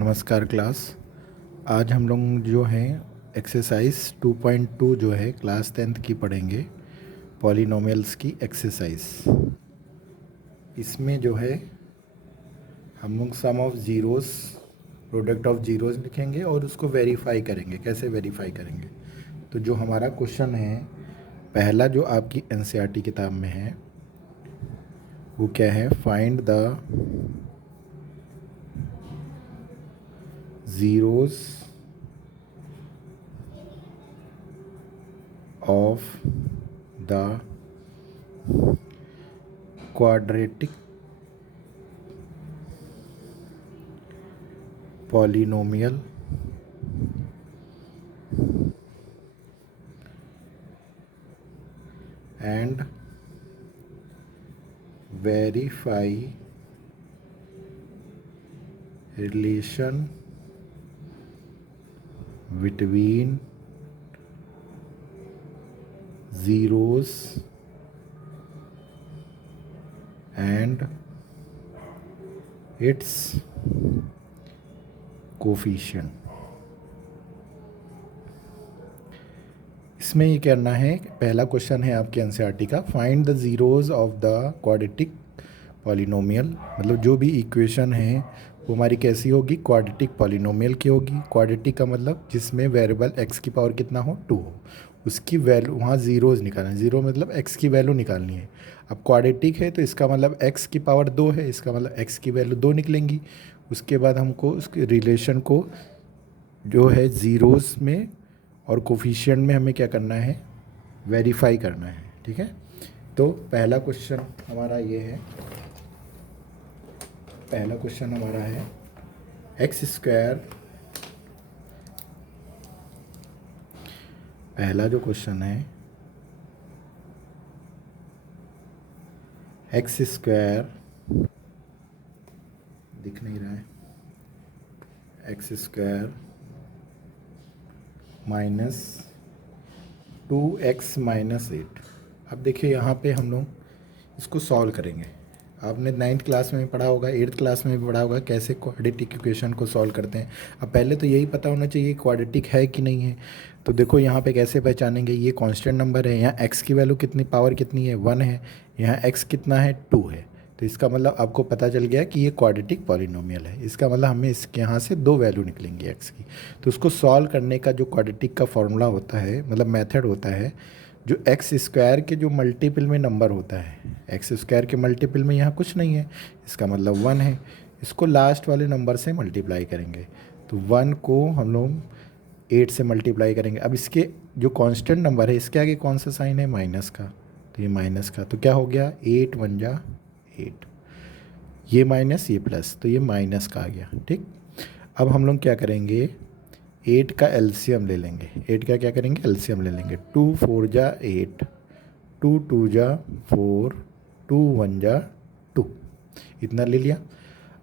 नमस्कार क्लास। आज हम लोग जो हैं एक्सरसाइज 2.2 जो है क्लास 10th की पढ़ेंगे, पॉलिनोमियल्स की एक्सरसाइज। इसमें जो है हम लोग sum of zeros, product of zeros लिखेंगे और उसको वेरीफाई करेंगे। कैसे वेरीफाई करेंगे? तो जो हमारा क्वेश्चन है पहला जो आपकी एनसीईआरटी किताब में है वो क्या है? Find the zeros of the quadratic polynomial and verify relation between zeros and its coefficient। इसमें ये करना है, पहला क्वेश्चन है आपके एनसीईआरटी का, find the zeros of the quadratic polynomial. मतलब जो भी इक्वेशन है वो हमारी कैसी होगी? क्वाड्रेटिक पॉलिनोमियल की होगी। क्वाड्रेटिक का मतलब जिसमें वेरिएबल x की पावर कितना हो? 2 हो, उसकी वैल्यू वहाँ ज़ीरोज़ निकालना है। ज़ीरो मतलब x की वैल्यू निकालनी है। अब क्वाड्रेटिक है तो इसका मतलब x की पावर 2 है, इसका मतलब x की वैल्यू 2 निकलेंगी। उसके बाद हमको उसके रिलेशन को जो है ज़ीरोज़ में और कोफिशिएंट में हमें क्या करना है? वेरीफाई करना है। ठीक है, तो पहला क्वेश्चन हमारा ये है, पहला क्वेश्चन हमारा है एक्स स्क्वायर। पहला जो क्वेश्चन है एक्स स्क्वायर, दिख नहीं रहा है, x square minus 2x minus 8। अब देखिए यहाँ पे हम लोग इसको सॉल्व करेंगे। आपने 9th क्लास में भी पढ़ा होगा, 8th क्लास में भी पढ़ा होगा कैसे क्वाड्रेटिक इक्वेशन को सॉल्व करते हैं। अब पहले तो यही पता होना चाहिए क्वाड्रेटिक है कि नहीं है। तो देखो यहाँ पे कैसे पहचानेंगे? ये कांस्टेंट नंबर है, यहाँ x की वैल्यू कितनी, पावर कितनी है? 1 है। यहाँ x कितना है? 2 है। तो इसका मतलब आपको पता चल गया कि ये क्वाड्रेटिक पॉलिनोमियल है। इसका मतलब हमें इसके यहाँ से 2 वैल्यू निकलेंगी x की। तो उसको सॉल्व करने का जो क्वाड्रेटिक का फॉर्मूला होता है, मतलब मेथड होता है, जो एक्स स्क्वायर के जो मल्टीपल में नंबर होता है, एक्स स्क्वायर के मल्टीपल में यहाँ कुछ नहीं है, इसका मतलब 1 है, इसको लास्ट वाले नंबर से मल्टीप्लाई करेंगे। तो 1 को हम लोग 8 से मल्टीप्लाई करेंगे। अब इसके जो कांस्टेंट नंबर है इसके आगे कौन सा साइन है? माइनस का, तो ये माइनस का, तो क्या हो गया? 8 1 जा 8, ये माइनस ये प्लस, तो ये माइनस का आ गया। ठीक, अब हम लोग क्या करेंगे? 8 का एलसीएम ले लेंगे। 8 का क्या करेंगे? एलसीएम ले लेंगे। 2 4 जा 8, 2 2 जा 4, 2 1 जा 2, इतना ले लिया।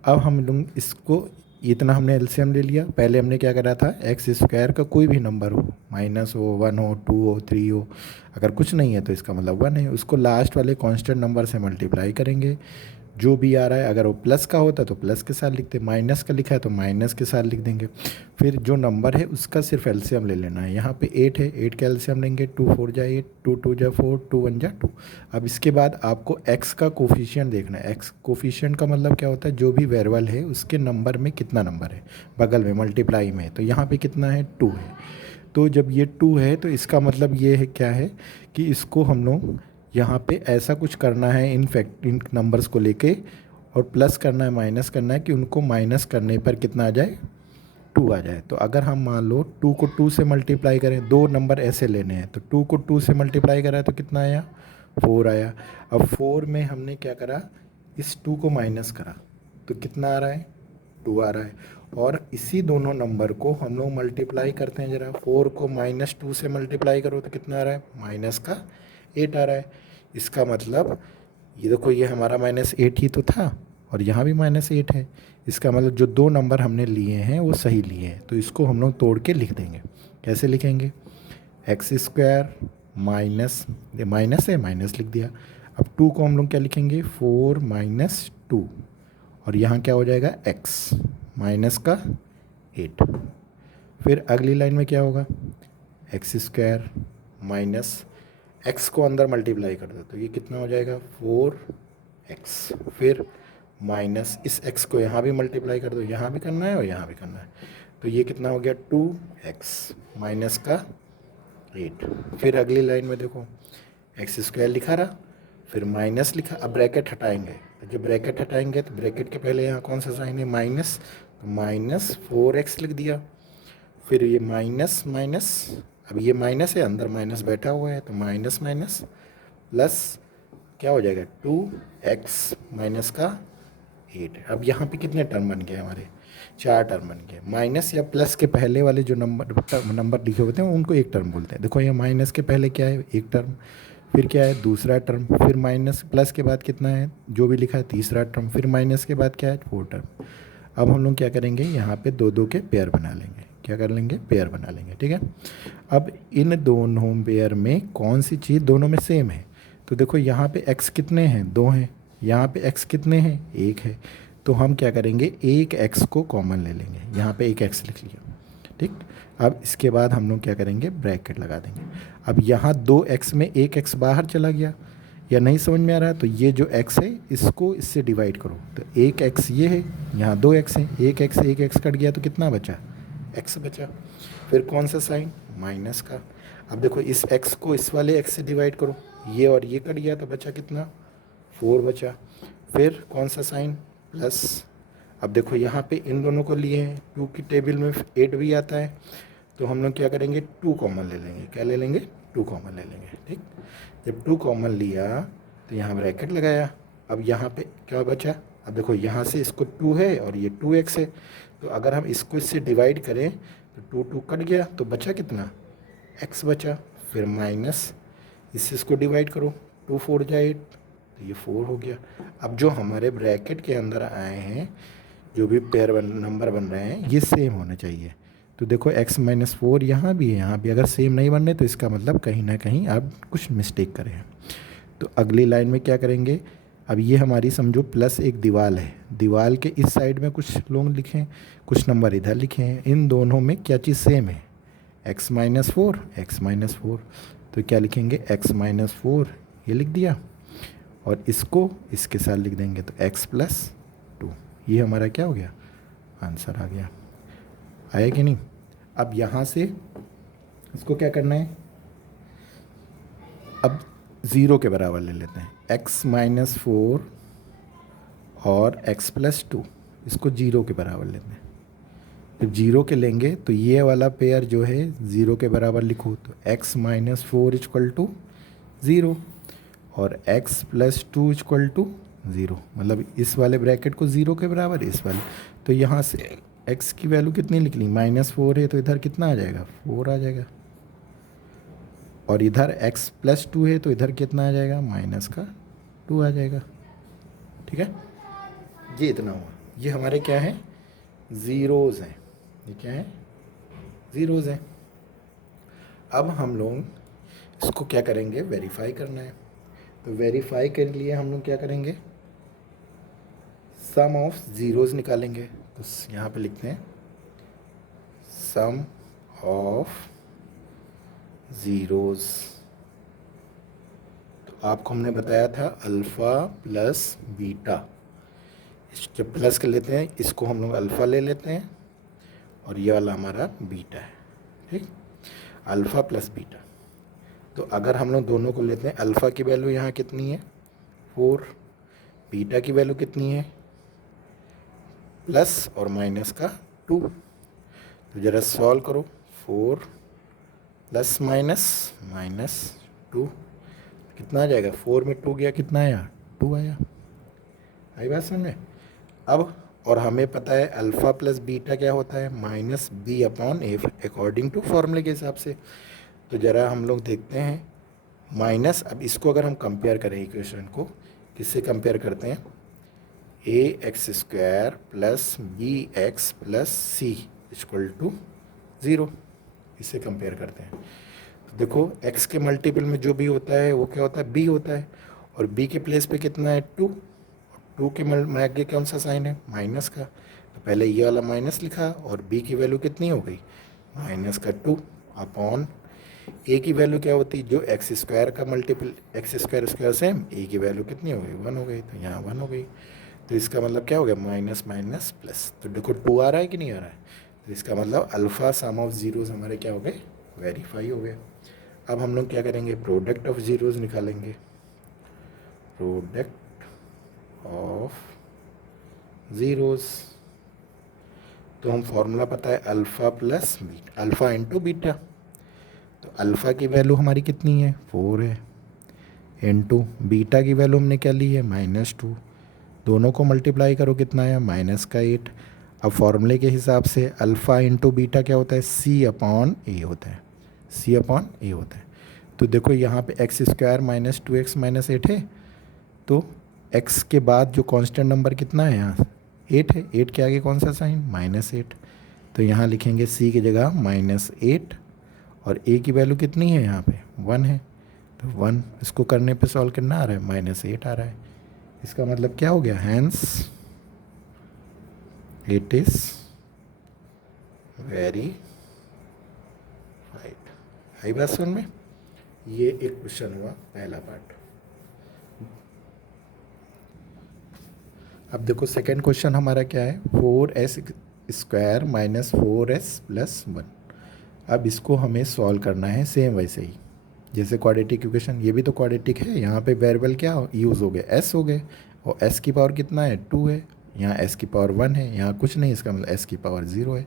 अब हम लोग इसको, इतना हमने एलसीएम ले लिया। पहले हमने क्या करा था? एक्स स्क्वायर का कोई भी नंबर हो, माइनस हो, 1 हो, 2 हो, 3 हो, अगर कुछ नहीं है तो इसका मतलब 1 है, उसको लास्ट वाले कांस्टेंट नंबर से मल्टीप्लाई करेंगे। जो भी आ रहा है, अगर वो प्लस का होता तो प्लस के साथ लिखते, माइनस का लिखा है तो माइनस के साथ लिख देंगे। फिर जो नंबर है उसका सिर्फ एलसीएम ले लेना है। यहाँ पे 8 है, 8 का एलसीएम लेंगे। 2 4 जा 8, 2 2 जा 4, 2 1 जा 2। अब इसके बाद आपको x का कोफिशिएंट देखना है। x कोफिशिएंट का मतलब क्या होता है? जो भी वेरिएबल है उसके नंबर में कितना नंबर है बगल में, मल्टीप्लाई में। तो यहाँ पे कितना है? 2 है। तो जब ये 2 है तो इसका मतलब ये है क्या है कि इसको हम लोग यहाँ पे ऐसा कुछ करना है, इन नंबर्स को लेके, और प्लस करना है, माइनस करना है, कि उनको माइनस करने पर कितना आ जाए? 2 आ जाए। तो अगर हम मान लो 2 को 2 से मल्टीप्लाई करें, दो नंबर ऐसे लेने हैं, तो 2 को 2 से मल्टीप्लाई करा तो कितना आया? 4 आया। अब 4 में हमने क्या करा? इस 2 को माइनस करा तो कितना आ रहा है? 2 आ रहा है। और इसी दोनों नंबर को हम लोग मल्टीप्लाई करते हैं ज़रा। 4 को -2 से मल्टीप्लाई करो तो कितना आ रहा है? माइनस का 8 आ रहा है। इसका मतलब ये देखो, ये हमारा -8 ही तो था और यहाँ भी -8 है। इसका मतलब जो दो नंबर हमने लिए हैं वो सही लिए हैं। तो इसको हम लोग तोड़ के लिख देंगे। कैसे लिखेंगे? एक्स स्क्वायर माइनस, माइनस है, माइनस लिख दिया। अब 2 को हम लोग क्या लिखेंगे? 4 - 2, और यहाँ क्या हो जाएगा? x, माइनस का 8। फिर अगली लाइन में क्या होगा, एक्स स्क्वायर माइनस एक्स को अंदर मल्टीप्लाई कर दो तो ये कितना हो जाएगा 4x। फिर माइनस इस x को यहाँ भी मल्टीप्लाई कर दो, यहाँ भी करना है और यहाँ भी करना है, तो ये कितना हो गया 2x माइनस का 8। फिर अगली लाइन में देखो एक्स स्क्वायर लिखा रहा, फिर माइनस लिखा, अब ब्रैकेट हटाएंगे, तो जब ब्रैकेट हटाएंगे तो ब्रैकेट के पहले यहाँ कौन सा साइन है माइनस, तो माइनस 4x लिख दिया। फिर ये माइनस माइनस, अब ये माइनस है, अंदर माइनस बैठा हुआ है, तो माइनस माइनस प्लस क्या हो जाएगा 2x माइनस का 8। अब यहाँ पे कितने टर्म बन गए हमारे, 4 टर्म बन गए। माइनस या प्लस के पहले वाले जो नंबर लिखे होते हैं उनको एक टर्म बोलते हैं। देखो ये माइनस के पहले क्या है, एक टर्म, फिर क्या है दूसरा टर्म, फिर माइनस प्लस के बाद कितना है जो भी लिखा है तीसरा टर्म, फिर माइनस के बाद क्या है 4 टर्म। अब हम लोग क्या करेंगे, यहाँ पे दो दो के पेयर बना लेंगे, क्या कर लेंगे, पेयर बना लेंगे, ठीक है। अब इन दोनों पेयर में कौन सी चीज़ दोनों में सेम है, तो देखो यहाँ पे x कितने हैं, 2 हैं, यहाँ पे x कितने हैं, 1 है, तो हम क्या करेंगे एक x को कॉमन ले लेंगे, यहाँ पे एक x लिख लिया, ठीक। अब इसके बाद हम लोग क्या करेंगे, ब्रैकेट लगा देंगे। अब यहाँ 2x में एक x बाहर चला गया, या नहीं समझ में आ रहा है, तो ये जो x है इसको इससे डिवाइड करो, तो एक x ये है, यहाँ 2x है, एक x कट गया तो कितना बचा, x बचा। फिर कौन सा साइन, माइनस का। अब देखो इस x को इस वाले x से डिवाइड करो, ये और ये कट गया तो बचा कितना, 4 बचा। फिर कौन सा साइन, प्लस। अब देखो यहाँ पे इन दोनों को लिए हैं, 2 की टेबल में 8 भी आता है, तो हम लोग क्या करेंगे 2 कॉमन ले लेंगे, क्या ले लेंगे 2 कॉमन ले लेंगे, ठीक। जब 2 कॉमन लिया तो यहाँ ब्रैकेट लगाया, अब यहाँ पे क्या बचा, अब देखो यहाँ से इसको 2 है और ये 2x है, तो अगर हम इसको इससे डिवाइड करें तो 2 कट गया तो बचा कितना, x बचा। फिर माइनस इससे इसको डिवाइड करो, 2 4 जा 8, तो ये 4 हो गया। अब जो हमारे ब्रैकेट के अंदर आए हैं जो भी पेयर नंबर बन रहे हैं ये सेम होने चाहिए, तो देखो x-4 यहाँ भी है, यहाँ भी अगर सेम नहीं बन रहे तो इसका मतलब कहीं ना कहीं आप कुछ मिस्टेक करें हैं। तो अगली लाइन में क्या करेंगे, अब ये हमारी समझो प्लस एक दीवार है, दीवार के इस साइड में कुछ लोग लिखें, कुछ नंबर इधर लिखे हैं, इन दोनों में क्या चीज़ सेम है, x-4, तो क्या लिखेंगे x-4 ये लिख दिया, और इसको इसके साथ लिख देंगे तो x+2, ये हमारा क्या हो गया, आंसर आ गया। आया कि नहीं। अब यहाँ से इसको क्या करना है, अब 0 के बराबर ले लेते हैं, x-4 और x+2 इसको 0 के बराबर लेते हैं। जब 0 के लेंगे तो ये वाला पेयर जो है 0 के बराबर लिखो, तो x-4 = 0 और x+2 = 0, मतलब इस वाले ब्रैकेट को 0 के बराबर, इस वाले, तो यहाँ से x की वैल्यू कितनी निकली, -4 है, तो इधर कितना आ जाएगा 4 आ जाएगा, और इधर x+2 है तो इधर कितना आ जाएगा, -2 आ जाएगा, ठीक है। ये इतना हुआ, ये हमारे क्या है, ज़ीरोज़ हैं, ये क्या है, ज़ीरोज़ हैं। अब हम लोग इसको क्या करेंगे, वेरीफाई करना है, तो वेरीफाई के लिए हम लोग क्या करेंगे, सम ऑफ ज़ीरोज़ निकालेंगे, तो यहाँ पे लिखते हैं सम ऑफ ज़ीरोज़। तो आपको हमने बताया था अल्फ़ा प्लस बीटा, जब प्लस कर लेते हैं इसको हम लोग अल्फ़ा ले लेते हैं और ये वाला हमारा बीटा है, ठीक, अल्फ़ा प्लस बीटा। तो अगर हम लोग दोनों को लेते हैं, अल्फ़ा की वैल्यू यहाँ कितनी है 4, बीटा की वैल्यू कितनी है प्लस और माइनस का 2, तो ज़रा सॉल्व करो, 4 प्लस माइनस 2 कितना आ जाएगा, 4 में 2 गया कितना आया, 2 आया। आई बात समझ में। अब और हमें पता है अल्फ़ा प्लस बीटा क्या होता है, -b/a अकॉर्डिंग टू फॉर्मूले के हिसाब से। तो ज़रा हम लोग देखते हैं माइनस, अब इसको अगर हम कंपेयर करें इक्वेशन को, किससे कंपेयर करते हैं, ax² plus bx plus c = 0, इससे कंपेयर करते हैं। तो देखो x के मल्टीपल में जो भी होता है वो क्या होता है, b होता है, और b के प्लेस पे कितना है 2, 2 के आगे कौन सा साइन है, माइनस का, तो पहले ये वाला माइनस लिखा और b की वैल्यू कितनी हो गई माइनस का 2 अपॉन a की वैल्यू क्या होती जो एक्स स्क्वायर का multiple x square square same a की वैल्यू कितनी हो गई 1 हो गई, तो यहाँ 1 हो गई। तो इसका मतलब क्या हो गया माइनस माइनस प्लस, तो देखो 2 आ रहा है कि नहीं आ रहा है, तो इसका मतलब अल्फ़ा सम ऑफ ज़ीरोज़ हमारे क्या हो गए वेरीफाई हो गए। अब हम लोग क्या करेंगे प्रोडक्ट ऑफ ज़ीरोज़ निकालेंगे, प्रोडक्ट ऑफ ज़ीरोज़। तो हम फॉर्मूला पता है alpha plus beta, alpha into beta. तो अल्फ़ा की वैल्यू हमारी कितनी है 4 है, इंटू बीटा की वैल्यू हमने क्या ली है -2, दोनों को मल्टीप्लाई करो कितना आया -8। अब फॉर्मूले के हिसाब से अल्फ़ा इंटू बीटा क्या होता है सी अपॉन ए होता है, सी अपॉन ए होता है। तो देखो यहाँ पे एक्स स्क्वायर -2x-8 है, तो x के बाद जो कांस्टेंट नंबर कितना है यहाँ 8 है, 8 के आगे कौन सा साइन -8, तो यहाँ लिखेंगे c की जगह -8 और a की वैल्यू कितनी है यहाँ पे 1 है, तो 1 इसको करने पे सॉल्व करना आ रहा है -8 आ रहा है। इसका मतलब क्या हो गया hence it is very right. आई बात समझ में, ये एक क्वेश्चन हुआ पहला पार्ट। अब देखो सेकंड क्वेश्चन हमारा क्या है 4s स्क्वायर -4s प्लस 1। अब इसको हमें सॉल्व करना है सेम वैसे ही जैसे क्वाड्रेटिक इक्वेशन, ये भी तो क्वाड्रेटिक है, यहाँ पे वेरिएबल क्या यूज़ हो गए s हो गए, और s की पावर कितना है 2 है, यहाँ s की पावर 1 है, यहाँ कुछ नहीं, इसका मतलब s की पावर 0 है।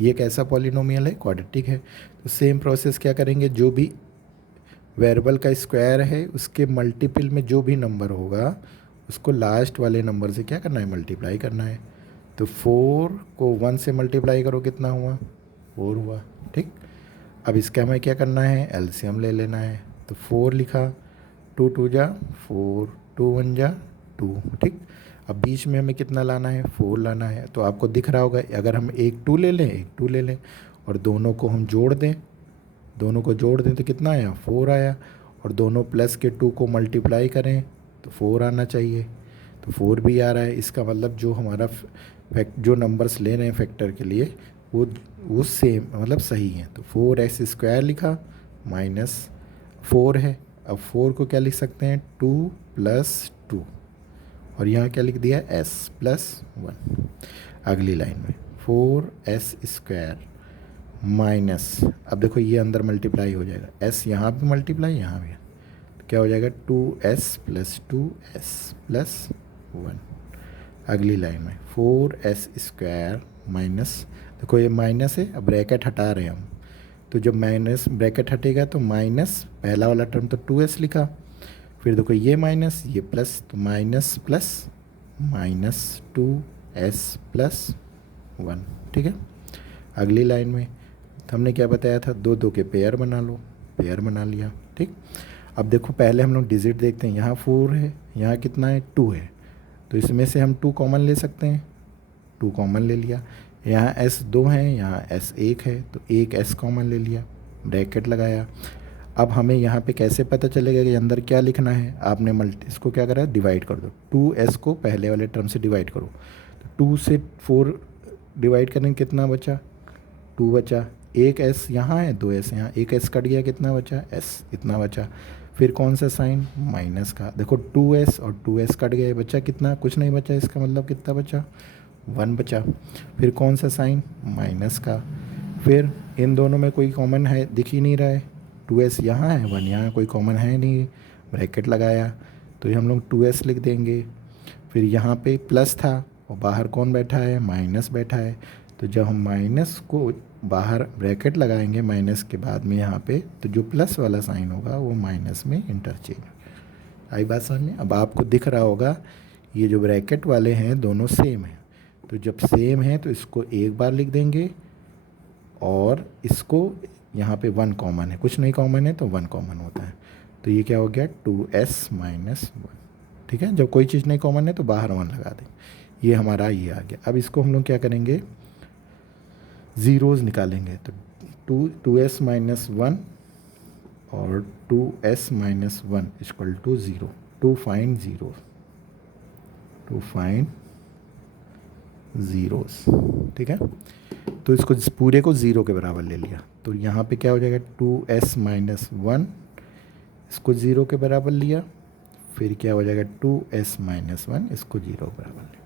ये कैसा पॉलिनोमियल है क्वाड्रेटिक है। तो सेम प्रोसेस क्या करेंगे, जो भी वेरिएबल का स्क्वायर है उसके मल्टीपल में जो भी नंबर होगा उसको लास्ट वाले नंबर से क्या करना है मल्टीप्लाई करना है। तो 4 को 1 से मल्टीप्लाई करो कितना हुआ 4 हुआ, ठीक। अब इसका हमें क्या करना है एलसीएम ले लेना है, तो 4 लिखा, 2 2 जा 4, 2 1 जा 2, ठीक। अब बीच में हमें कितना लाना है 4 लाना है, तो आपको दिख रहा होगा अगर हम एक 2 ले लें एक 2 ले लें और दोनों को हम जोड़ दें, दोनों को जोड़ दें तो कितना आया 4 आया, और दोनों प्लस के 2 को मल्टीप्लाई करें तो 4 आना चाहिए, तो 4 भी आ रहा है। इसका मतलब जो हमारा जो नंबर्स ले रहे हैं फैक्टर के लिए वो सेम मतलब सही है। तो 4s स्क्वायर लिखा -4 है, अब 4 को क्या लिख सकते हैं 2 + 2, और यहाँ क्या लिख दिया s + 1। अगली लाइन में 4s स्क्वायर माइनस, अब देखो ये अंदर मल्टीप्लाई हो जाएगा, s यहाँ भी मल्टीप्लाई यहाँ भी, तो क्या हो जाएगा 2s + 2s + 1। अगली लाइन में 4s स्क्वायर माइनस, देखो ये माइनस है, अब ब्रैकेट हटा रहे हैं हम, तो जब माइनस ब्रैकेट हटेगा तो माइनस पहला वाला टर्म तो 2s लिखा, फिर देखो ये माइनस ये प्लस, तो माइनस प्लस -2s + 1, ठीक है। अगली लाइन में तो हमने क्या बताया था 2 2 के पेयर बना लो, पेयर बना लिया, ठीक। अब देखो पहले हम लोग डिजिट देखते हैं, यहाँ 4 है यहाँ कितना है 2 है, तो इसमें से हम 2 कॉमन ले सकते हैं, 2 कॉमन ले लिया, यहाँ s 2 है यहाँ s 1 है तो एक s कॉमन ले लिया, ब्रैकेट लगाया। अब हमें यहाँ पे कैसे पता चलेगा कि अंदर क्या लिखना है, आपने इसको क्या करा डिवाइड कर दो, 2s को पहले वाले टर्म से डिवाइड करो, तो 2 से 4 डिवाइड करने कितना बचा 2 बचा, एक s यहाँ है 2s यहाँ, एक s कट गया कितना बचा s इतना बचा, फिर कौन सा साइन माइनस का, देखो 2s और 2s कट गए बचा कितना कुछ नहीं बचा, इसका मतलब कितना बचा 1 बचा, फिर कौन सा साइन माइनस का, फिर इन दोनों में कोई कॉमन है दिख ही नहीं रहा है, 2s यहाँ है 1 यहाँ कोई कॉमन है नहीं, ब्रैकेट लगाया तो ये हम लोग 2s लिख देंगे, फिर यहाँ पे प्लस था और बाहर कौन बैठा है माइनस बैठा है, तो जब हम माइनस को बाहर ब्रैकेट लगाएंगे माइनस के बाद में यहाँ पे, तो जो प्लस वाला साइन होगा वो माइनस में इंटरचेंज। आई बात समझ में, अब आपको दिख रहा होगा ये जो ब्रैकेट वाले हैं दोनों सेम हैं, तो जब सेम है तो इसको एक बार लिख देंगे और इसको यहाँ पे 1 कॉमन है, कुछ नहीं कॉमन है तो 1 कॉमन होता है, तो ये क्या हो गया 2s - 1, ठीक है। जब कोई चीज़ नहीं कॉमन है तो बाहर 1 लगा दें, ये हमारा ये आ गया। अब इसको हम लोग क्या करेंगे ज़ीरोज़ निकालेंगे, तो 2s - 1 और 2s - 1 = 0, to find zero, to find zeros, ठीक है। तो इसको पूरे को ज़ीरो के बराबर ले लिया, तो यहाँ पे क्या हो जाएगा 2s-1, इसको ज़ीरो के बराबर लिया, फिर क्या हो जाएगा 2s-1, इसको ज़ीरो के बराबर लिया।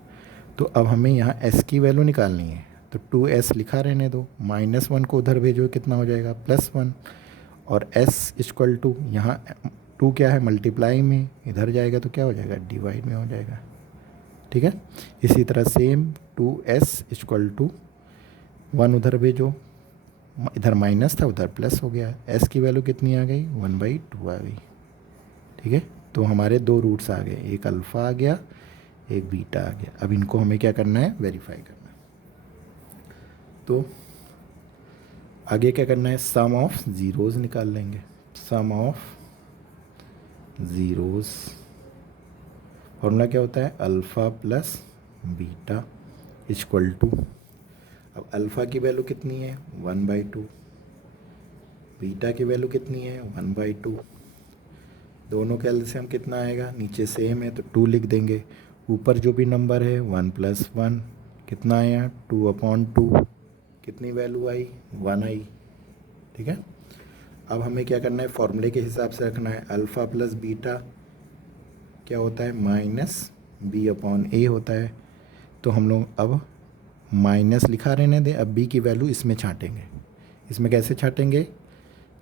तो अब हमें यहाँ s की वैल्यू निकालनी है, तो 2s लिखा रहने दो, -1 को उधर भेजो, कितना हो जाएगा +1, और s इक्वल टू यहाँ 2 क्या है मल्टीप्लाई में, इधर जाएगा तो क्या हो जाएगा डिवाइड में हो जाएगा, ठीक है। इसी तरह सेम 2s इक्वल टू 1 उधर भेजो, इधर माइनस था उधर प्लस हो गया, s की वैल्यू कितनी आ गई 1/2 आ गई, ठीक है। तो हमारे दो रूट्स आ गए, एक अल्फ़ा आ गया, एक बीटा आ गया। अब इनको हमें क्या करना है वेरीफाई करना है। तो आगे क्या करना है, सम ऑफ ज़ीरोज़ निकाल लेंगे, सम ऑफ ज़ीरोज़ फॉर्मूला क्या होता है alpha plus beta equal to, अब अल्फ़ा की वैल्यू कितनी है 1/2, बीटा की वैल्यू कितनी है 1/2, दोनों का एलसीएम कितना आएगा, नीचे सेम है तो 2 लिख देंगे, ऊपर जो भी नंबर है 1 + 1 कितना आया 2/2, कितनी वैल्यू आई 1 आई, ठीक है। अब हमें क्या करना है फॉर्मूले के हिसाब से रखना है, अल्फ़ा प्लस बीटा क्या होता है -b/a होता है, तो हम लोग अब माइनस लिखा रहने दें, अब b की वैल्यू इसमें छाँटेंगे, इसमें कैसे छाँटेंगे,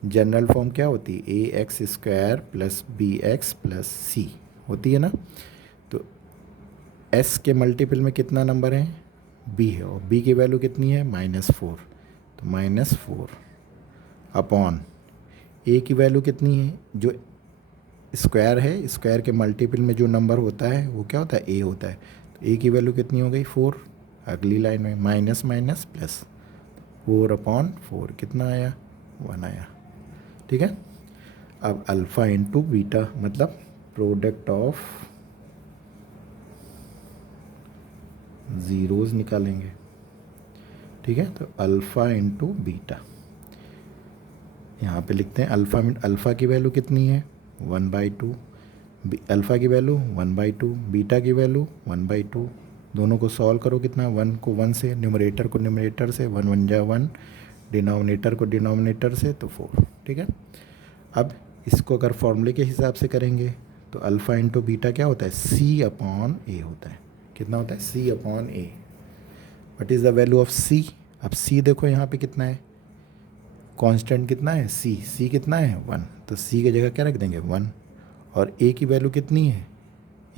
जनरल फॉर्म क्या होती है ax² + bx + c होती है ना, तो s के मल्टीपल में कितना नंबर है b है, और b की वैल्यू कितनी है -4, तो -4 अपॉन a की वैल्यू कितनी है, जो स्क्वायर है स्क्वायर के मल्टीपल में जो नंबर होता है वो क्या होता है a होता है, तो a की वैल्यू कितनी हो गई 4, अगली लाइन में माइनस माइनस प्लस 4/4 कितना आया 1 आया, ठीक है। अब अल्फ़ा इंटू बीटा मतलब प्रोडक्ट ऑफ ज़ीरोज़ निकालेंगे, ठीक है। तो अल्फ़ा इंटू बीटा यहाँ पे लिखते हैं, अल्फ़ा की वैल्यू कितनी है 1/2, अल्फ़ा की वैल्यू 1/2, बीटा की वैल्यू 1/2, दोनों को सॉल्व करो, कितना 1 को 1 से, न्यूमरेटर को न्यूमरेटर से, 1 1 जा 1, डिनोमिनेटर को डिनोमिनेटर से, तो 4, ठीक है। अब इसको अगर फॉर्मूले के हिसाब से करेंगे तो अल्फ़ा इंटू बीटा क्या होता है c/a होता है, कितना होता है c/a, what is the value of c, अब c देखो यहाँ पे कितना है कांस्टेंट कितना है c कितना है 1, तो c की जगह क्या रख देंगे 1, और a की वैल्यू कितनी है,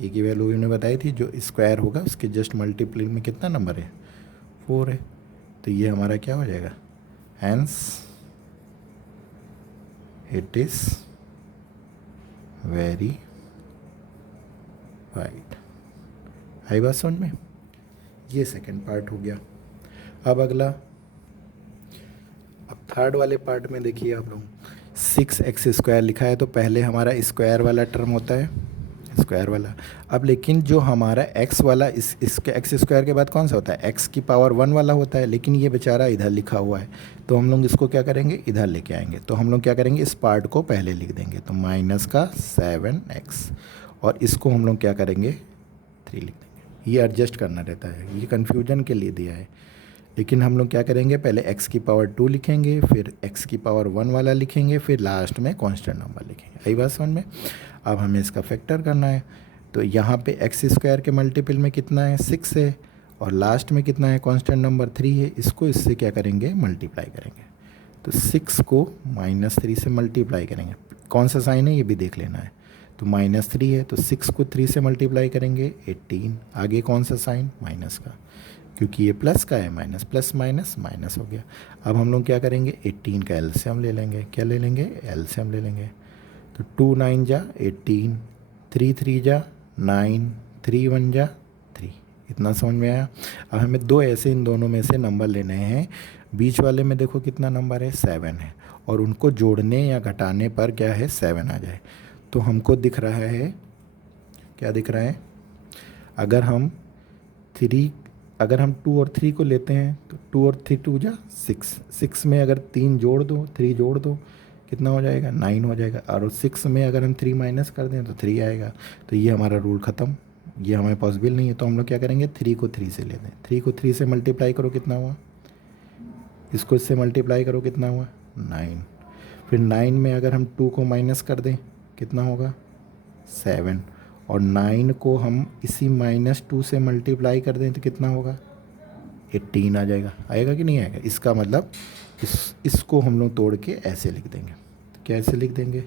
a की वैल्यू उन्होंने बताई थी जो स्क्वायर होगा उसके जस्ट मल्टीप्लाई में कितना नंबर है 4 है, तो ये हमारा क्या हो जाएगा hence it is very right. आई बात समझ में, ये सेकंड पार्ट हो गया। अब अगला, अब थर्ड वाले पार्ट में देखिए आप लोग 6x² लिखा है, तो पहले हमारा स्क्वायर वाला टर्म होता है स्क्वायर वाला, अब लेकिन जो हमारा x वाला इसके x² के बाद कौन सा होता है x की पावर 1 वाला होता है, लेकिन ये बेचारा इधर लिखा हुआ है, तो हम लोग इसको क्या करेंगे इधर लेके आएंगे, तो हम लोग क्या करेंगे इस पार्ट को पहले लिख देंगे, तो -7x, और इसको हम लोग क्या करेंगे 3 लिख देंगे, ये एडजस्ट करना रहता है, ये कन्फ्यूजन के लिए दिया है, लेकिन हम लोग क्या करेंगे पहले x की पावर 2 लिखेंगे, फिर x की पावर 1 वाला लिखेंगे, फिर लास्ट में कांस्टेंट नंबर लिखेंगे, आई बात समझ में। अब हमें इसका फैक्टर करना है, तो यहाँ पे x² के मल्टीपल में कितना है 6 है, और लास्ट में कितना है कांस्टेंट नंबर 3 है, इसको इससे क्या करेंगे मल्टीप्लाई करेंगे, तो 6 को -3 से मल्टीप्लाई करेंगे, कौन सा साइन है ये भी देख लेना है, तो -3 है, तो 6 को 3 से मल्टीप्लाई करेंगे 18, आगे कौन सा साइन माइनस का, क्योंकि ये प्लस का है, माइनस प्लस माइनस माइनस हो गया। अब हम लोग क्या करेंगे 18 का एलसीएम ले लेंगे, क्या ले लेंगे एलसीएम ले लेंगे, तो 2 9 जा 18, 3 3 जा 9, 3 1 जा 3, इतना समझ में आया। अब हमें दो ऐसे इन दोनों में से नंबर लेने हैं, बीच वाले में देखो कितना नंबर है 7 है, और उनको जोड़ने या घटाने पर क्या है 7 आ जाए, तो हमको दिख रहा है क्या दिख रहा है, अगर हम 2 और 3 को लेते हैं तो 2 और 3 2 जा 6, 6 में अगर 3 जोड़ दो 3 जोड़ दो कितना हो जाएगा 9 हो जाएगा, और 6 में अगर हम 3 माइनस कर दें तो 3 आएगा, तो ये हमारा रूल ख़त्म, ये हमें पॉसिबल नहीं है, तो हम लोग क्या करेंगे, 3 को 3 से लेते हैं। 3 को 3 से मल्टीप्लाई करो कितना हुआ, इसको इससे मल्टीप्लाई करो कितना हुआ 9। फिर 9 में अगर हम 2 को माइनस कर दें कितना होगा 7, और 9 को हम इसी -2 से मल्टीप्लाई कर दें तो कितना होगा 18 आ जाएगा। आएगा कि नहीं आएगा? इसका मतलब इसको हम लोग तोड़ के ऐसे लिख देंगे। तो कैसे लिख देंगे,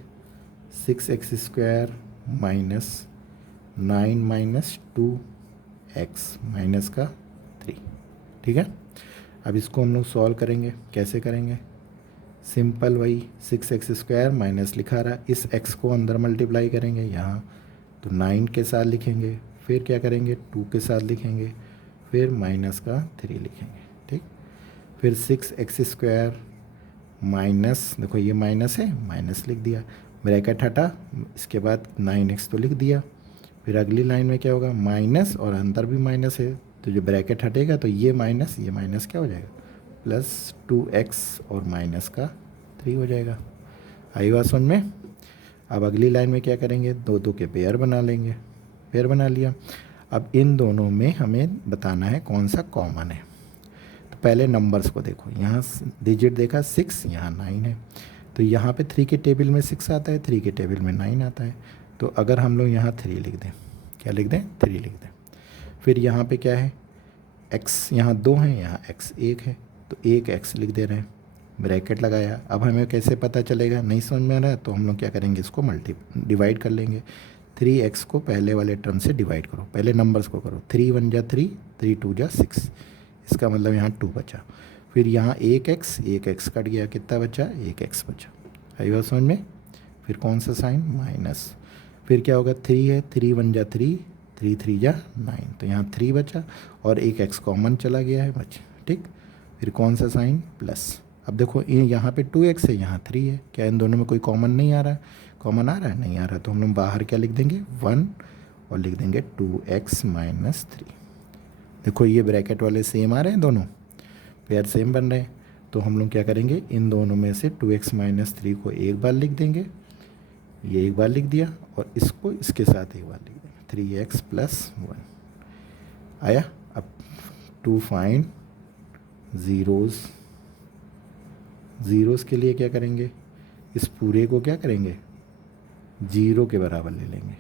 6x² minus 9 minus 2x minus का 3। ठीक है, अब इसको हम लोग सॉल्व करेंगे। कैसे करेंगे, सिंपल वही 6x² माइनस लिखा रहा, इस x को अंदर मल्टीप्लाई करेंगे यहाँ, तो 9 के साथ लिखेंगे, फिर क्या करेंगे 2 के साथ लिखेंगे, फिर माइनस का 3 लिखेंगे। ठीक, फिर 6x² माइनस, देखो ये माइनस है, माइनस लिख दिया, ब्रैकेट हटा, इसके बाद 9x तो लिख दिया। फिर अगली लाइन में क्या होगा, माइनस और अंदर भी माइनस है, तो जो ब्रैकेट हटेगा तो ये माइनस क्या हो जाएगा प्लस 2x और माइनस का 3 हो जाएगा। आई बात समझ में? अब अगली लाइन में क्या करेंगे, 2 के पेयर बना लेंगे। पेयर बना लिया, अब इन दोनों में हमें बताना है कौन सा कॉमन है। तो पहले नंबर्स को देखो, यहाँ डिजिट देखा 6, यहाँ 9 है, तो यहाँ पे 3 के टेबल में 6 आता है, 3 के टेबल में 9 आता है। तो अगर हम लोग यहाँ 3 लिख दें, क्या लिख दें 3 लिख दें। फिर यहाँ पे क्या है, x यहाँ 2 हैं, यहाँ x 1 है, तो 1x लिख दे रहे हैं, ब्रैकेट लगाया। अब हमें कैसे पता चलेगा, नहीं समझ में आ रहा है तो हम लोग क्या करेंगे, इसको डिवाइड कर लेंगे। 3x को पहले वाले टर्म से डिवाइड करो, पहले नंबर्स को करो, 3 1 जा 3, 3 2 जा 6, इसका मतलब यहाँ 2 बचा। फिर यहाँ 1x कट गया, कितना बचा 1x बचा। आई बात समझ में? फिर कौन सा साइन, माइनस। फिर क्या होगा, 3 है, 3 1 जा 3, 3 3 जा 9, तो यहाँ 3 बचा और 1x कॉमन चला गया है बच। ठीक, फिर कौन सा साइन, प्लस। अब देखो यहाँ पे 2x है, यहाँ 3 है, क्या इन दोनों में कोई कॉमन नहीं आ रहा है? कॉमन आ रहा है, नहीं आ रहा, तो हम लोग बाहर क्या लिख देंगे 1 और लिख देंगे 2x माइनस 3। देखो ये ब्रैकेट वाले सेम आ रहे हैं, दोनों पेयर सेम बन रहे हैं, तो हम लोग क्या करेंगे, इन दोनों में से 2x माइनस 3 को एक बार लिख देंगे, ये एक बार लिख दिया, और इसको इसके साथ एक बार लिख देंगे, 3x प्लस 1 आया। अब टू फाइंड ज़ीरोज़ के लिए क्या करेंगे, इस पूरे को क्या करेंगे 0 के बराबर ले लेंगे,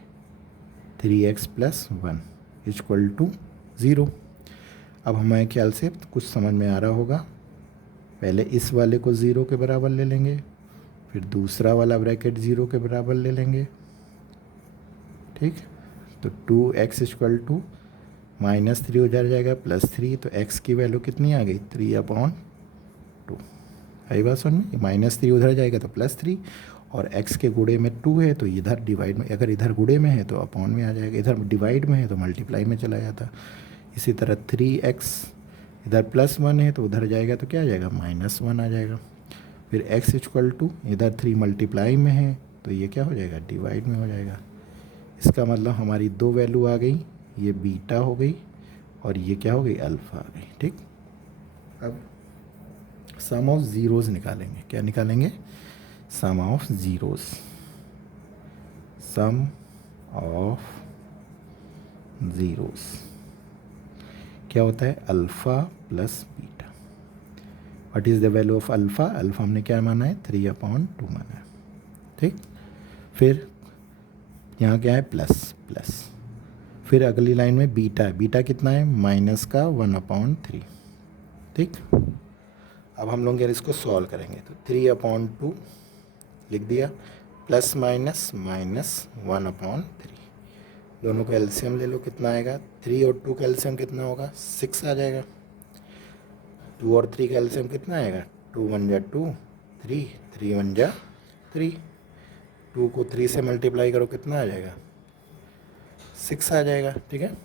3x प्लस 1 इक्वल टू 0। अब हमारे ख्याल से कुछ समझ में आ रहा होगा, पहले इस वाले को 0 के बराबर ले लेंगे, फिर दूसरा वाला ब्रैकेट 0 के बराबर ले लेंगे। ठीक, तो 2x इक्वल टू -3 हो जाएगा +3, तो x की वैल्यू कितनी आ गई 3/2। आई बात समझ में, -3 उधर जाएगा तो +3, और x के गुणे में 2 है तो इधर डिवाइड में, अगर इधर गुणे में है तो अपॉन में आ जाएगा, इधर डिवाइड में है तो मल्टीप्लाई में चला जाता। इसी तरह 3x इधर +1 है तो उधर जाएगा तो क्या आ जाएगा -1 आ जाएगा। फिर x इक्वल टू इधर 3 मल्टीप्लाई में है तो ये क्या हो जाएगा डिवाइड में हो जाएगा। इसका मतलब हमारी 2 वैल्यू आ गई, ये बीटा हो गई और ये क्या हो गई अल्फ़ा आ गई। ठीक, अब सम ऑफ ज़ीरोज़ निकालेंगे। क्या निकालेंगे, sum of zeros. Sum of zeros क्या होता है, alpha plus beta. What is the value of alpha, alpha हमने क्या माना है 3/2 माना है। ठीक, फिर यहाँ क्या है प्लस, फिर अगली लाइन में बीटा है, बीटा कितना है -1/3। ठीक, अब हम लोग यार इसको सॉल्व करेंगे, तो 3/2 लिख दिया, प्लस माइनस -1/3, दोनों का एलसीएम ले लो, कितना आएगा 3 और 2 का एलसीएम कितना होगा 6 आ जाएगा। 2 और 3 का एलसीएम कितना आएगा 2 1 जा 2, 3 3 1 जा 3, 2 को 3 से मल्टीप्लाई करो कितना आ जाएगा 6 आ जाएगा। ठीक है,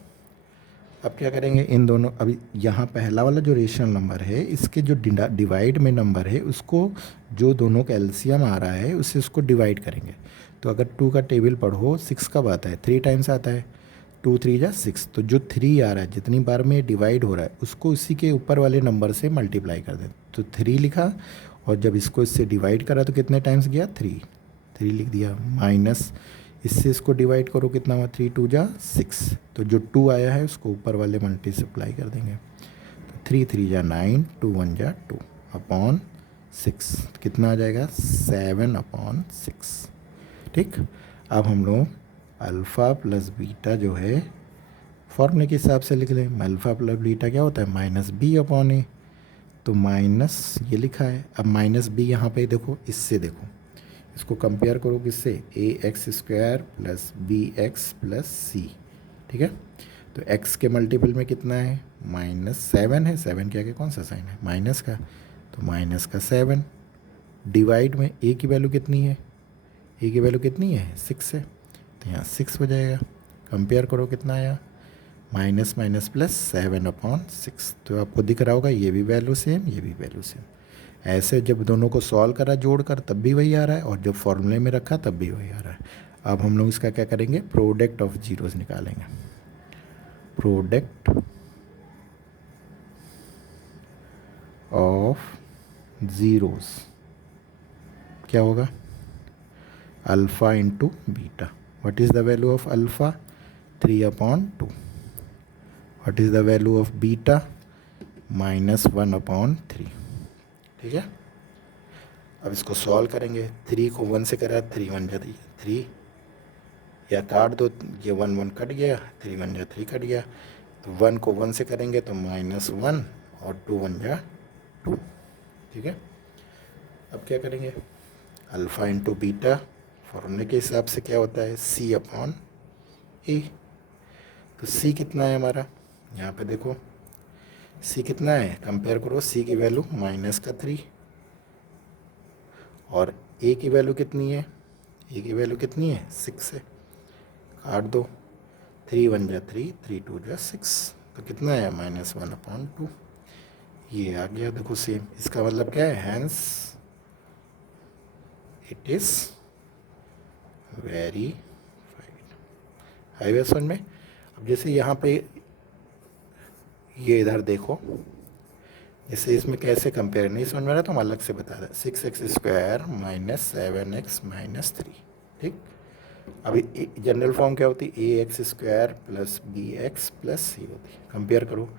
अब क्या करेंगे, इन दोनों, अभी यहाँ पहला वाला जो रेशनल नंबर है इसके जो डिवाइड में नंबर है उसको, जो दोनों का एलसीएम आ रहा है उससे उसको डिवाइड करेंगे। तो अगर 2 का टेबल पढ़ो 6 कब आता है 3 टाइम्स आता है, 2 3 जा 6, तो जो 3 आ रहा है जितनी बार में डिवाइड हो रहा है उसको इसी के ऊपर वाले नंबर से मल्टीप्लाई कर दें, तो 3 लिखा, और जब इसको इससे डिवाइड करा तो कितने टाइम्स गया 3 लिख दिया, माइनस इससे इसको डिवाइड करो, कितना हुआ 3 2 जा 6, तो जो 2 आया है उसको ऊपर वाले मल्टीप्लाई कर देंगे, तो 3 3 जा 9, 2 1 जा 2 अपॉन 6, कितना आ जाएगा 7 अपॉन 6। ठीक, अब हम लोग अल्फ़ा प्लस बीटा जो है फॉर्मूले के हिसाब से लिख लें। अल्फ़ा प्लस बीटा क्या होता है माइनस बी अपॉन ए, तो माइनस ये लिखा है, अब माइनस बी यहाँ पे देखो, इससे देखो, इसको कंपेयर करो किससे, A X square plus B X plus C. ठीक है, तो एक्स के मल्टीपल में कितना है -7 है, 7 के आगे कौन सा साइन है माइनस का, तो माइनस का 7 डिवाइड में ए की वैल्यू कितनी है, ए की वैल्यू कितनी है 6 है, तो यहाँ 6 हो जाएगा। कंपेयर करो कितना आया माइनस माइनस प्लस 7 अपॉन 6, तो आपको दिख रहा होगा ये भी वैल्यू सेम, ये भी वैल्यू सेम। ऐसे जब दोनों को सॉल्व करा जोड़कर तब भी वही आ रहा है, और जब फॉर्मूले में रखा तब भी वही आ रहा है। अब हम लोग इसका क्या करेंगे, प्रोडक्ट ऑफ जीरोस निकालेंगे। प्रोडक्ट ऑफ ज़ीरोस क्या होगा, alpha into beta. What is the value of alpha 3 upon 2, what is the value of beta -1 upon 3। ठीक है, अब इसको सॉल्व करेंगे, 3 को 1 से करा 3 1 जा 3, या काट दो, ये 1 1 कट गया, 3 1 जा 3 कट गया, तो 1 को 1 से करेंगे तो -1 और 2 1 जा 2। ठीक है, अब क्या करेंगे, अल्फ़ा इंटू बीटा फॉर्मूले के हिसाब से क्या होता है सी अपॉन ए, तो सी कितना है हमारा, यहाँ पे देखो सी कितना है, कंपेयर करो, सी की वैल्यू -3 और ए की वैल्यू कितनी है, ए की वैल्यू कितनी है 6 है, काट दो, 3 1 जा 3, 3 2 जा 6, तो कितना है -1 अपॉन 2, ये आ गया देखो सेम। इसका मतलब क्या है, हैंस इट इज़ वेरीफाइड। हाई वे समझ में। अब जैसे यहाँ पे ये इधर देखो, जैसे इसमें कैसे कंपेयर नहीं समझ में आ रहा तो हम अलग से बता दें, 6x स्क्वायर -7x -3। ठीक, अभी जनरल फॉर्म क्या होती है, ax square plus B X plus C होती है। कंपेयर करो,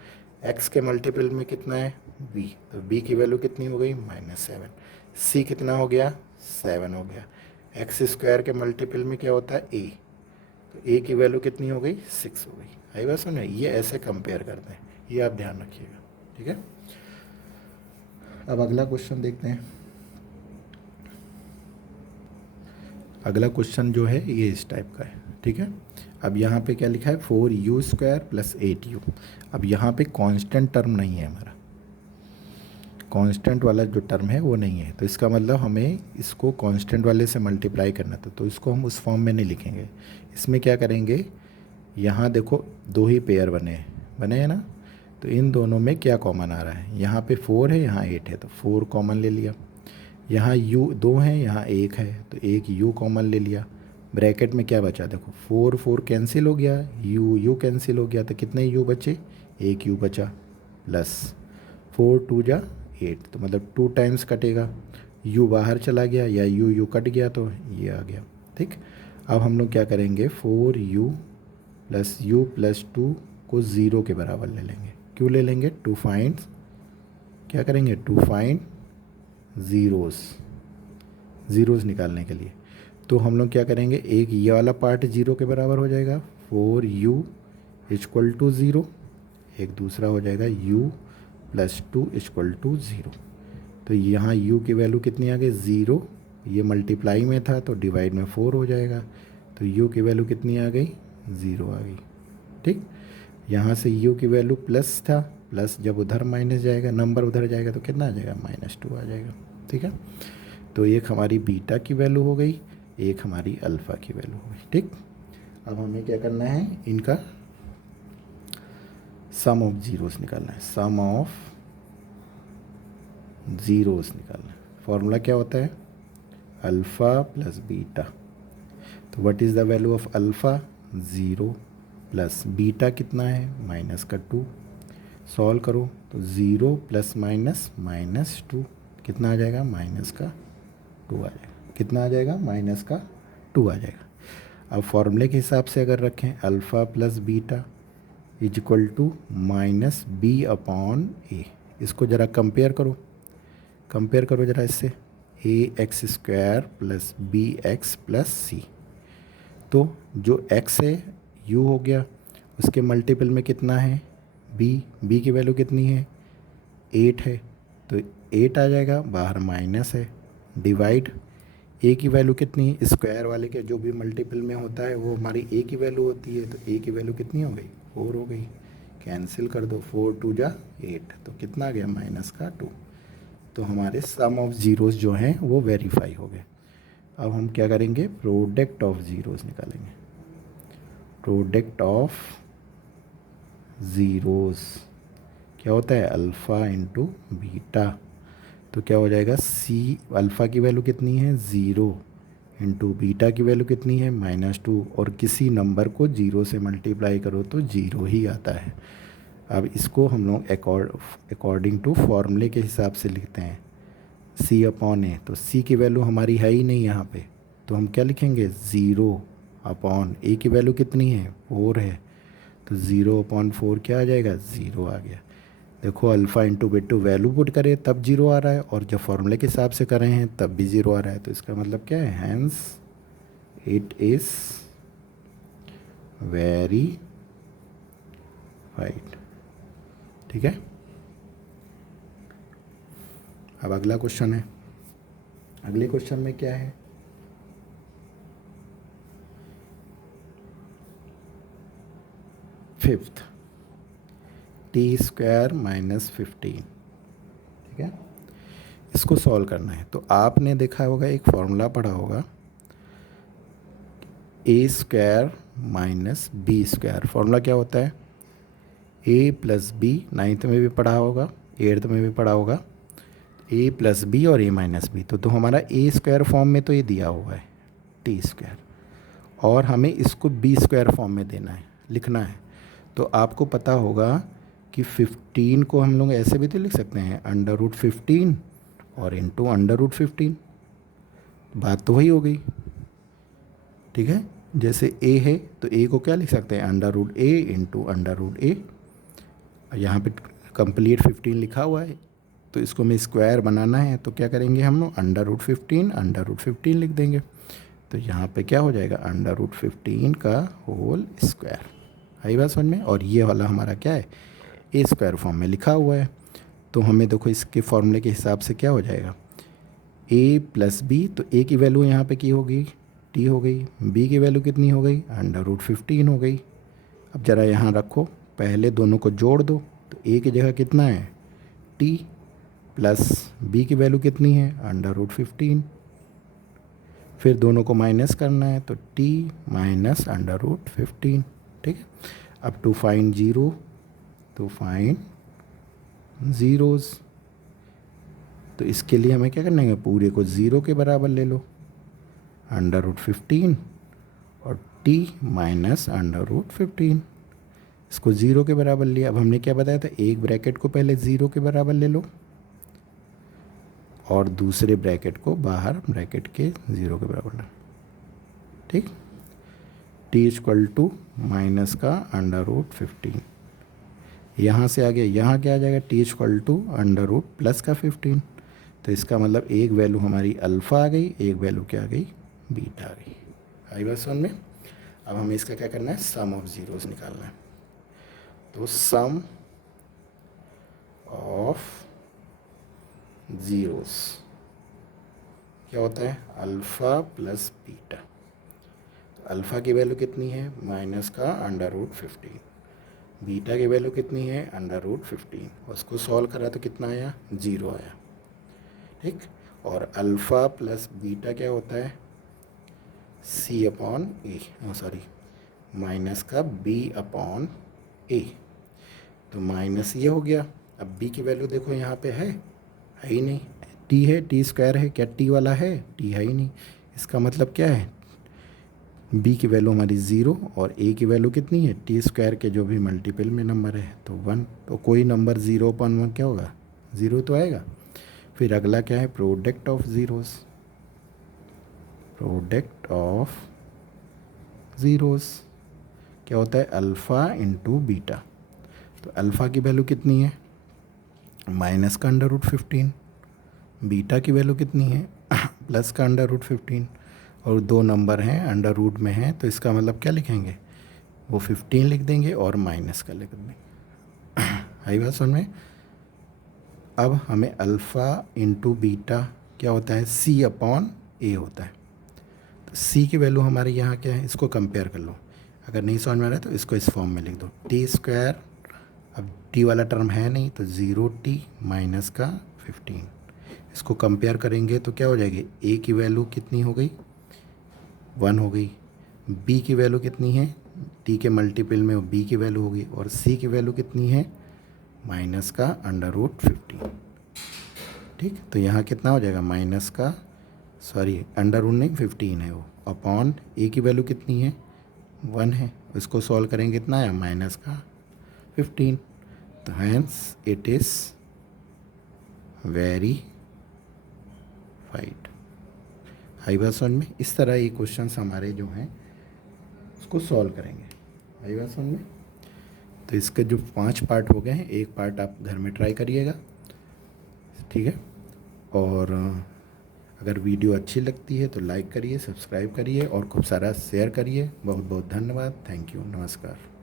x के मल्टीपल में कितना है b, तो b की वैल्यू कितनी हो गई -7, c कितना हो गया 7 हो गया, x स्क्वायर के मल्टीपल में क्या होता है a, तो a की वैल्यू कितनी हो गई 6 हो गई। आई बात सुन, ये ऐसे कंपेयर करते हैं, ये आप ध्यान रखिएगा। ठीक है, अब अगला क्वेश्चन देखते हैं। अगला क्वेश्चन जो है ये इस टाइप का है। ठीक है, अब यहाँ पे क्या लिखा है 4u स्क्वायर प्लस 8u। अब यहाँ पे कांस्टेंट टर्म नहीं है हमारा, कांस्टेंट वाला जो टर्म है वो नहीं है, तो इसका मतलब हमें इसको कांस्टेंट वाले से मल्टीप्लाई करना था, तो इसको हम उस फॉर्म में नहीं लिखेंगे। इसमें क्या करेंगे, यहाँ देखो 2 ही पेयर बने हैं ना, तो इन दोनों में क्या कॉमन आ रहा है, यहाँ पे 4 है, यहाँ 8 है, तो 4 कॉमन ले लिया। यहाँ u 2 है, यहाँ 1 है, तो एक u कॉमन ले लिया। ब्रैकेट में क्या बचा, देखो 4 4 कैंसिल हो गया, u कैंसिल हो गया, तो कितने u बचे, एक u बचा, प्लस 4 2 जा 8, तो मतलब 2 टाइम्स कटेगा, u बाहर चला गया या u कट गया तो ये आ गया। ठीक, अब हम लोग क्या करेंगे 4u प्लस u प्लस 2 को 0 के बराबर ले लेंगे। क्यों ले लेंगे, टू फाइंड, क्या करेंगे टू फाइंड ज़ीरोज़ निकालने के लिए। तो हम लोग क्या करेंगे, एक ये वाला पार्ट 0 के बराबर हो जाएगा, 4u इक्वल टू 0, एक दूसरा हो जाएगा u प्लस 2 इक्वल टू 0। तो यहाँ u की वैल्यू कितनी आ गई 0, ये मल्टीप्लाई में था तो डिवाइड में 4 हो जाएगा, तो u की वैल्यू कितनी आ गई 0 आ गई। ठीक, यहाँ से u की वैल्यू प्लस था, प्लस जब उधर माइनस जाएगा, नंबर उधर जाएगा तो कितना आ जाएगा -2 आ जाएगा। ठीक है, तो एक हमारी बीटा की वैल्यू हो गई, एक हमारी अल्फ़ा की वैल्यू हो गई। ठीक, अब हमें क्या करना है, इनका सम ऑफ ज़ीरोस निकालना है, सम ऑफ ज़ीरोस निकालना है। फॉर्मूला क्या होता है, अल्फ़ा प्लस बीटा, तो what is the value of alpha 0 plus beta कितना है -2, सॉल्व करो तो 0 प्लस -2 कितना आ जाएगा -2 आ जाएगा, कितना आ जाएगा -2 आ जाएगा। अब फॉर्मूले के हिसाब से अगर रखें alpha plus beta is equal to minus B upon A, इसको ज़रा कंपेयर करो ज़रा इससे, A X square plus B X plus C. तो जो x है u हो गया, उसके मल्टीपल में कितना है b की वैल्यू कितनी है 8 है, तो 8 आ जाएगा, बाहर माइनस है, डिवाइड a की वैल्यू कितनी है, स्क्वायर वाले के जो भी मल्टीपल में होता है वो हमारी a की वैल्यू होती है, तो a की वैल्यू कितनी हो गई 4 हो गई, कैंसिल कर दो, 4 2 जा 8, तो कितना आ गया माइनस का 2। तो हमारे सम ऑफ ज़ीरोज़ जो हैं वो वेरीफाई हो गए। अब हम क्या करेंगे, प्रोडक्ट ऑफ ज़ीरोज़ निकालेंगे। प्रोडक्ट ऑफ ज़ीरोज़ क्या होता है, अल्फ़ा इंटू बीटा, तो क्या हो जाएगा सी, अल्फ़ा की वैल्यू कितनी है 0 इंटू बीटा की वैल्यू कितनी है -2, और किसी नंबर को 0 से मल्टीप्लाई करो तो 0 ही आता है। अब इसको हम लोग अकॉर्डिंग टू फॉर्मूले के हिसाब से लिखते हैं, सी अपॉन ए, तो सी की वैल्यू हमारी है ही नहीं यहाँ पे, तो हम क्या लिखेंगे 0 अपॉन ए की वैल्यू कितनी है 4 है, तो 0 अपॉन 4 क्या आ जाएगा 0 आ गया। देखो alpha into Bittu value put करें तब 0 आ रहा है, और जब फॉर्मूले के हिसाब से कर रहे हैं तब भी 0 आ रहा है, तो इसका मतलब क्या है, hence it is very right. ठीक है, अब अगला क्वेश्चन है। अगले क्वेश्चन में क्या है, फिफ्थ टी स्क्वायर माइनस 15। ठीक है, इसको सॉल्व करना है। तो आपने देखा होगा, एक फॉर्मूला पढ़ा होगा, A square minus B square. Formula क्या होता है, ए प्लस बी, 9th में भी पढ़ा होगा, 8th में भी पढ़ा होगा, ए प्लस बी और ए माइनस बी। तो हमारा ए स्क्वायर फॉर्म में तो ये दिया हुआ है टी स्क्वायर, और हमें इसको बी स्क्वायर फॉर्म में देना है, लिखना है। तो आपको पता होगा कि 15 को हम लोग ऐसे भी तो लिख सकते हैं, √15 और इंटू √15, बात तो वही हो गई। ठीक है, जैसे a है तो a को क्या लिख सकते हैं, √a इंटू √a, यहाँ पे कंप्लीट 15 लिखा हुआ है, तो इसको हमें स्क्वायर बनाना है, तो क्या करेंगे हम लोग, √15 लिख देंगे, तो यहाँ पे क्या हो जाएगा, √15 का होल स्क्वायर। आई बात समझ में। और ये वाला हमारा क्या है, ए स्क्वायर फॉर्म में लिखा हुआ है, तो हमें देखो इसके फॉर्मूले के हिसाब से क्या हो जाएगा, a प्लस बी, तो a की वैल्यू यहाँ पे की होगी t हो गई, b की वैल्यू कितनी हो गई, √15 हो गई। अब ज़रा यहाँ रखो, पहले दोनों को जोड़ दो, तो a की जगह कितना है t, प्लस b की वैल्यू कितनी है √15, फिर दोनों को माइनस करना है, तो t माइनस √15। ठीक है, अब टू फाइंड ज़ीरो, तो फाइंड ज़ीरोज़, तो इसके लिए हमें क्या करना है, पूरे को 0 के बराबर ले लो, √15 और t माइनस √15, इसको 0 के बराबर लिया। अब हमने क्या बताया था, एक ब्रैकेट को पहले 0 के बराबर ले लो और दूसरे ब्रैकेट को बाहर ब्रैकेट के 0 के बराबर लो। ठीक, t इक्वल टू माइनस का √15, यहाँ से आगे यहाँ क्या आ जाएगा, t इक्वल टू √ प्लस का 15, तो इसका मतलब एक वैल्यू हमारी अल्फ़ा आ गई, एक वैल्यू क्या आ गई, बीटा आ गई। आई बात समझ में। अब हमें इसका क्या करना है, सम ऑफ ज़ीरोज़ निकालना है। तो सम ऑफ ज़ीरोज़ क्या होता है, अल्फ़ा प्लस बीटा। अल्फ़ा की वैल्यू कितनी है, माइनस का √15, बीटा की वैल्यू कितनी है √15, उसको सॉल्व करा तो कितना आया, 0 आया। ठीक, और अल्फ़ा प्लस बीटा क्या होता है, c अपॉन ए, सॉरी माइनस का b अपॉन ए, तो माइनस ये हो गया। अब b की वैल्यू देखो यहाँ पे है ही नहीं, t है, t स्क्वायर है, क्या t वाला है, t है ही नहीं, इसका मतलब क्या है, b की वैल्यू हमारी 0 और a की वैल्यू कितनी है, t स्क्वायर के जो भी मल्टीपल में नंबर है तो 1, तो कोई नंबर 0/1 क्या होगा, 0 तो आएगा। फिर अगला क्या है, product of zeros, product of zeros. क्या होता है? Alpha into beta. तो अल्फ़ा की वैल्यू कितनी है? माइनस का अंडर रूट 15। बीटा की वैल्यू कितनी है? प्लस का अंडर रूट 15। और दो नंबर हैं अंडर रूट में हैं, तो इसका मतलब क्या लिखेंगे? वो 15 लिख देंगे और माइनस का लिख देंगे। आई बात समझ में? अब हमें अल्फ़ा इंटू बीटा क्या होता है? सी अपॉन ए होता है। तो सी की वैल्यू हमारे यहाँ क्या है? इसको कंपेयर कर लो। अगर नहीं समझ में आ रहा है तो इसको इस फॉर्म में लिख दो, टी स्क्वायर। अब टी वाला टर्म है नहीं, तो 0t माइनस का 15। इसको कंपेयर करेंगे तो क्या हो जाएगी? ए की वैल्यू कितनी हो गई? 1 हो गई। बी की वैल्यू कितनी है? टी के मल्टीपल में बी की वैल्यू होगी। और सी की वैल्यू कितनी है? माइनस का अंडर रूट 15। ठीक, तो यहाँ कितना हो जाएगा? माइनस का, सॉरी अंडर रूट नहीं, 15 है वो, अपॉन ए की वैल्यू कितनी है? 1 है। इसको सॉल्व करेंगे कितना है? माइनस का 15। तो हैंस इट इज़ वेरीफाइड। आई बात समझ में? इस तरह ये क्वेश्चंस हमारे जो हैं उसको सॉल्व करेंगे। आई बात समझ में? तो इसके जो 5 पार्ट हो गए हैं, एक पार्ट आप घर में ट्राई करिएगा, ठीक है। और अगर वीडियो अच्छी लगती है तो लाइक करिए, सब्सक्राइब करिए और खूब सारा शेयर करिए। बहुत बहुत धन्यवाद। Thank you. नमस्कार।